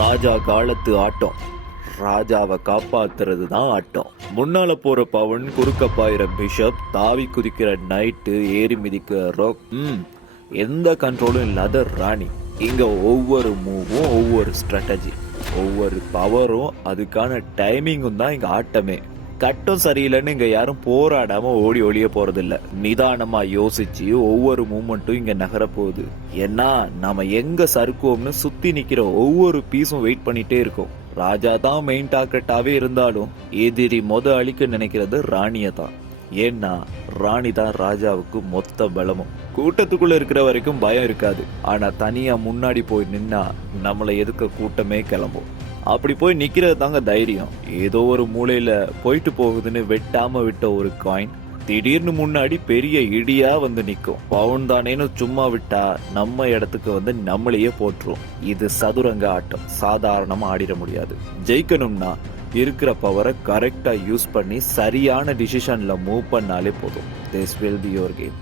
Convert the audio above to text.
ராஜா காலத்து ஆட்டம். ராஜாவை காப்பாத்துறது தான் ஆட்டம். முன்னால போற பவன், குறுக்க பாயிற பிஷப், தாவி குதிக்கிற நைட்டு, ஏறி மிதிக்கிற ராக், எந்த கண்ட்ரோலும் இல்லாத ராணி. இங்க ஒவ்வொரு மூவும் ஒவ்வொரு ஸ்ட்ராட்டஜி, ஒவ்வொரு பவரும் அதுக்கான டைமிங்கும் தான் இங்க ஆட்டமே. கட்டம் சரியில்லைன்னு இங்க யாரும் போராடாம ஓடி ஒளிய போறது இல்ல. நிதானமா யோசிச்சு ஒவ்வொரு மூமெண்ட்டும் இங்க நகர போகுது. ஏன்னா நாம எங்க சறுக்குவோம்னு சுத்தி நிக்கிற ஒவ்வொரு பீஸும் வெயிட் பண்ணிட்டே இருக்கும். ராஜா தான் மெயின் டார்கெட்டாவே இருந்தாலும் எதிரி அழிக்க நினைக்கிறது ராணிய தான். ஏன்னா ராணி தான் ராஜாவுக்கு மொத்த பலமும். கூட்டத்துக்குள்ள இருக்கிற வரைக்கும் பயம் இருக்காது. ஆனா தனியா முன்னாடி போய் நின்னா நம்மளை எதுக்க கூட்டமே கிளம்பும். அப்படி போய் நிக்கிறது தாங்க தைரியம். ஏதோ ஒரு மூலையில போயிட்டு போகுதுன்னு வெட்டாம விட்ட ஒரு காயின் திடீர்னு முன்னாடி பெரிய இடியா வந்து நிக்கும். பவுன் தானேன்னு சும்மா விட்டா நம்ம இடத்துக்கு வந்து நம்மளையே போட்டுரும். இது சதுரங்க ஆட்டம், சாதாரணமா ஆடிட முடியாது. ஜெயிக்கணும்னா இருக்கிற பவரை கரெக்டா யூஸ் பண்ணி சரியான டிசிஷன்ல மூவ் பண்ணாலே போதும். This will be your game.